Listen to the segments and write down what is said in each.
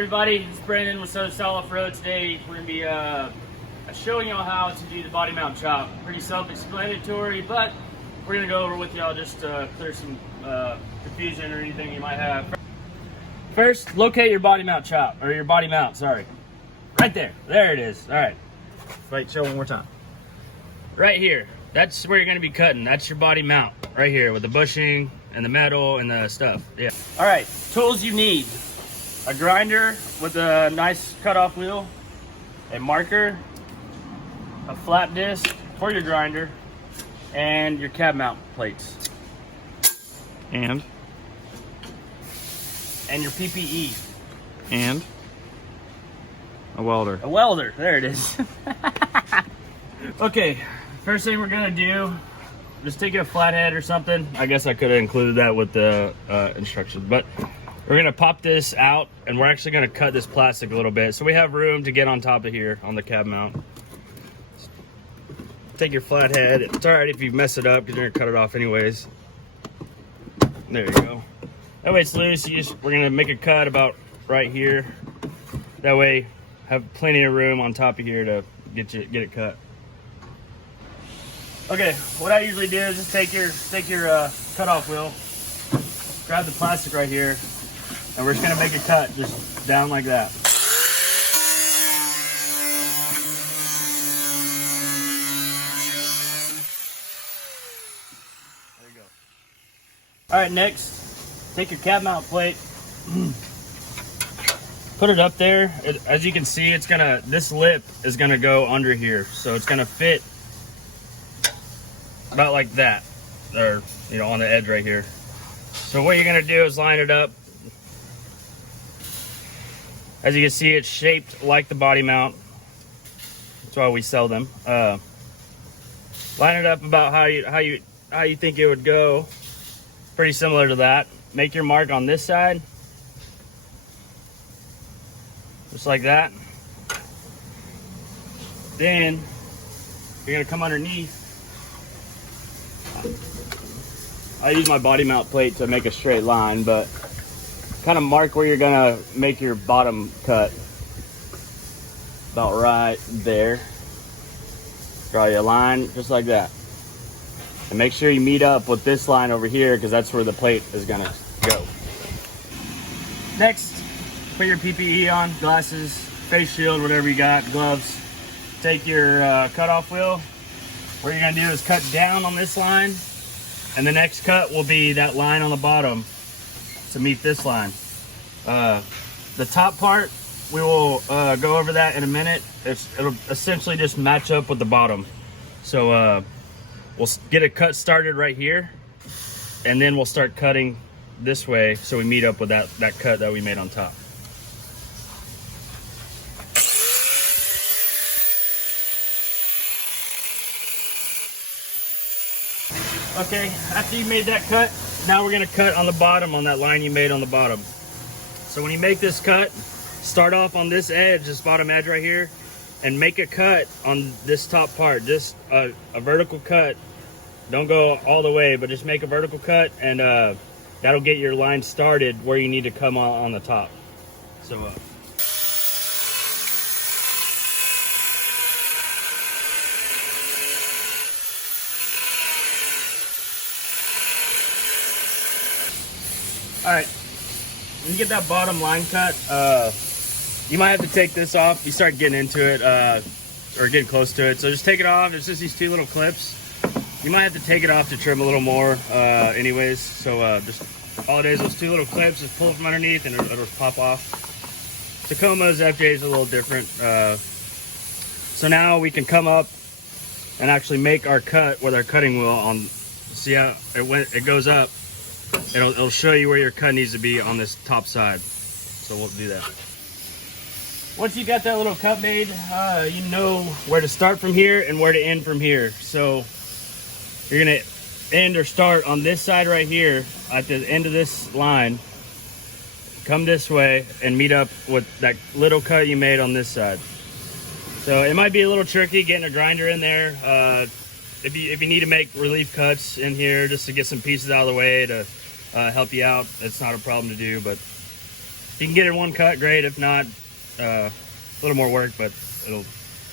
Everybody, it's Brandon with Southern Style Off-Road. Today we're going to be showing y'all how to do the body mount chop. Pretty self-explanatory, but we're going to go over with y'all just to clear some confusion or anything you might have. First, locate your body mount chop, or your body mount, sorry. Right there. There it is. All right. Wait, show one more time. Right here. That's where you're going to be cutting. That's your body mount right here with the bushing and the metal and the stuff. Yeah. All right. Tools you need. A grinder with a nice cutoff wheel, a marker, a flat disc for your grinder, and your cab mount plates. And your PPE. And a welder. A welder, there it is. Okay, first thing we're gonna do, just take a flathead or something. I guess I could have included that with the instructions, but we're gonna pop this out and we're actually gonna cut this plastic a little bit so we have room to get on top of here on the cab mount. Take your flathead. It's all right if you mess it up because you're gonna cut it off anyways. There you go. That way it's loose. We're gonna make a cut about right here. That way, have plenty of room on top of here to get it cut. Okay, what I usually do is just take your cutoff wheel, grab the plastic right here, and we're just gonna make a cut just down like that. There you go. All right, next, take your cab mount plate, put it up there. As you can see, this lip is gonna go under here, so it's gonna fit about like that, or on the edge right here. So what you're gonna do is line it up. As you can see, it's shaped like the body mount. That's why we sell them. Line it up about how you think it would go. Pretty similar to that. Make your mark on this side, just like that. Then you're gonna come underneath. I use my body mount plate to make a straight line, but kind of mark where you're gonna make your bottom cut. About right there. Draw your line just like that. And make sure you meet up with this line over here because that's where the plate is gonna go. Next, put your PPE on, glasses, face shield, whatever you got, gloves. Take your cutoff wheel. What you're gonna do is cut down on this line, and the next cut will be that line on the bottom to meet this line. The top part, we will go over that in a minute. It'll essentially just match up with the bottom. So we'll get a cut started right here, and then we'll start cutting this way so we meet up with that cut that we made on top. Okay, after you made that cut, now we're gonna cut on the bottom on that line you made on the bottom. So when you make this cut, start off on this edge, this bottom edge right here, and make a cut on this top part, just a vertical cut. Don't go all the way, but just make a vertical cut, and that'll get your line started where you need to come on the top. So all right, when you get that bottom line cut, you might have to take this off. You start getting into it, or getting close to it. So just take it off. It's just these two little clips. You might have to take it off to trim a little more anyways. So just all it is, those two little clips, just pull it from underneath and it'll pop off. Tacoma's FJ is a little different. So now we can come up and actually make our cut with our cutting wheel on. See how it goes up. It'll show you where your cut needs to be on this top side. So we'll do that. Once you got that little cut made, you know where to start from here and where to end from here. So you're gonna end or start on this side right here at the end of this line. Come this way and meet up with that little cut you made on this side. So it might be a little tricky getting a grinder in there. If you need to make relief cuts in here just to get some pieces out of the way to help you out, it's not a problem to do, but If you can get it in one cut, great. If not, a little more work, but it'll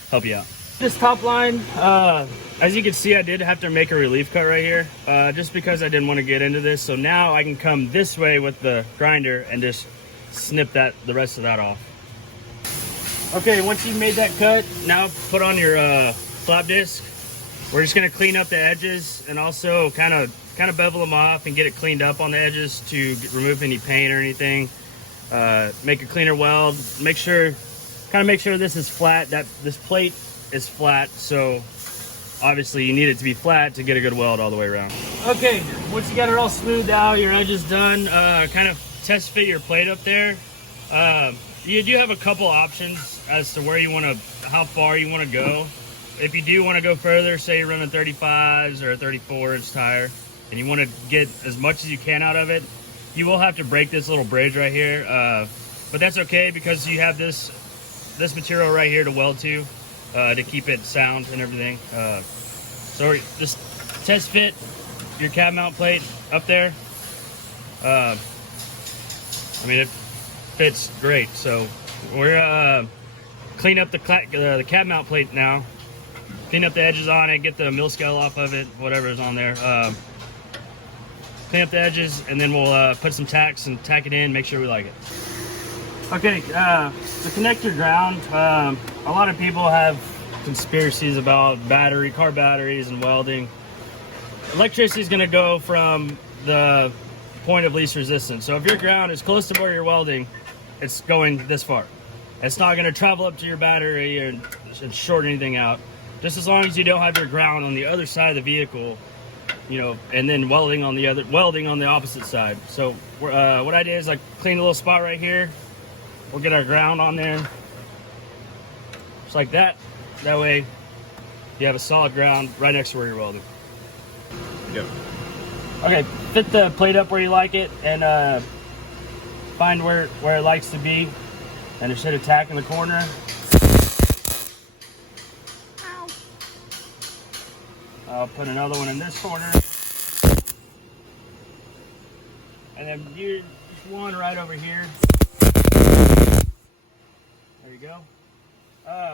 help you out. This top line, as you can see, I did have to make a relief cut right here, just because I didn't want to get into this. So now I can come this way with the grinder and just snip the rest of that off. Okay, once you've made that cut, now put on your flap disc. We're just gonna clean up the edges and also kind of bevel them off and get it cleaned up on the edges to remove any paint or anything. Make a cleaner weld. Make sure this is flat. That this plate is flat, so obviously you need it to be flat to get a good weld all the way around. Okay, once you got it all smoothed out, your edge is done, kind of test fit your plate up there. You do have a couple options as to where you want to, how far you want to go. If you do want to go further, say you're running 35s or a 34-inch tire, and you want to get as much as you can out of it, you will have to break this little bridge right here, but that's okay because you have this material right here to weld to keep it sound and everything. So just test fit your cab mount plate up there. I mean, it fits great. So we're clean up the cab mount plate now. Clean up the edges on it, get the mill scale off of it, whatever is on there. Clean up the edges, and then we'll put some tacks and tack it in, make sure we like it. Okay, to connect your ground, a lot of people have conspiracies about car batteries and welding. Electricity is going to go from the point of least resistance. So if your ground is close to where you're welding, it's going this far. It's not going to travel up to your battery and short anything out. Just as long as you don't have your ground on the other side of the vehicle, you know, and then welding on the opposite side. So what I did is I cleaned a little spot right here. We'll get our ground on there, just like that. That way you have a solid ground right next to where you're welding. Yep. Okay, fit the plate up where you like it, and find where it likes to be, and it should attack in the corner. I'll put another one in this corner, and then just one right over here. There you go.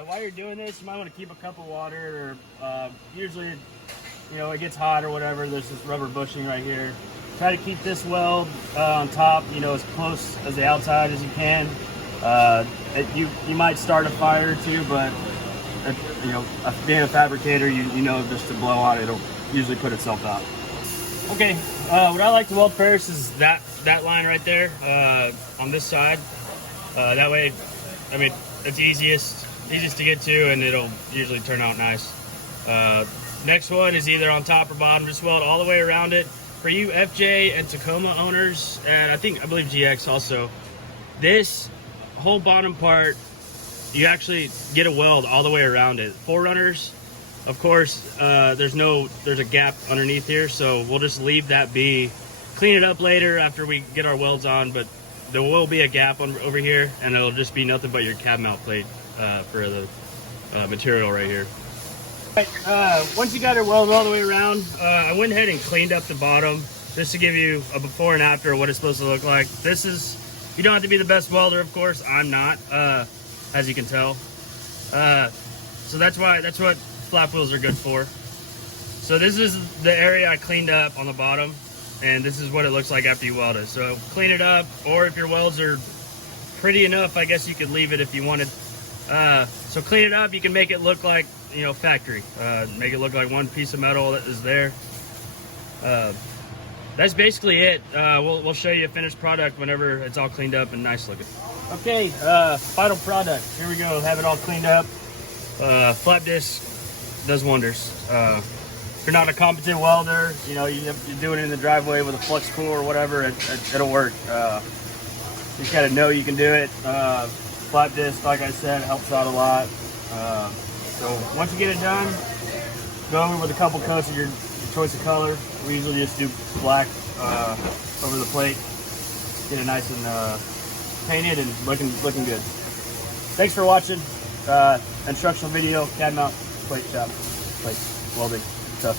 While you're doing this, you might want to keep a cup of water, or usually, you know, it gets hot or whatever. There's this rubber bushing right here. Try to keep this weld on top, you know, as close as the outside as you can. You might start a fire or two, but you know, being a fabricator, you know, just to blow on it, it'll usually put itself out. Okay, what I like to weld first is that line right there on this side. That way, I mean, it's easiest to get to, and it'll usually turn out nice. Next one is either on top or bottom. Just weld all the way around it. For you FJ and Tacoma owners, and I believe GX also, this whole bottom part, you actually get a weld all the way around it. 4Runners, of course, there's a gap underneath here, so we'll just leave that be. Clean it up later after we get our welds on, but there will be a gap over here, and it'll just be nothing but your cab mount plate for the material right here. Once you got it welded all the way around, I went ahead and cleaned up the bottom just to give you a before and after of what it's supposed to look like. You don't have to be the best welder, of course. I'm not, as you can tell. So that's what flap wheels are good for. So this is the area I cleaned up on the bottom, and this is what it looks like after you weld it. So clean it up, or if your welds are pretty enough, I guess you could leave it if you wanted. So clean it up. You can make it look like, you know, factory. Make it look like one piece of metal that is there. That's basically it. We'll show you a finished product whenever it's all cleaned up and nice looking. Okay, final product. Here we go. Have it all cleaned up. Flap disc does wonders. If you're not a competent welder, you know, you're doing it in the driveway with a flux core or whatever, it'll work. You just gotta know you can do it. Flap disc, like I said, helps out a lot. So once you get it done, go over with a couple coats of your choice of color. We usually just do black over the plate. Get it nice and painted and looking good. Thanks for watching. Instructional video, cab mount plate shop, plate welding stuff.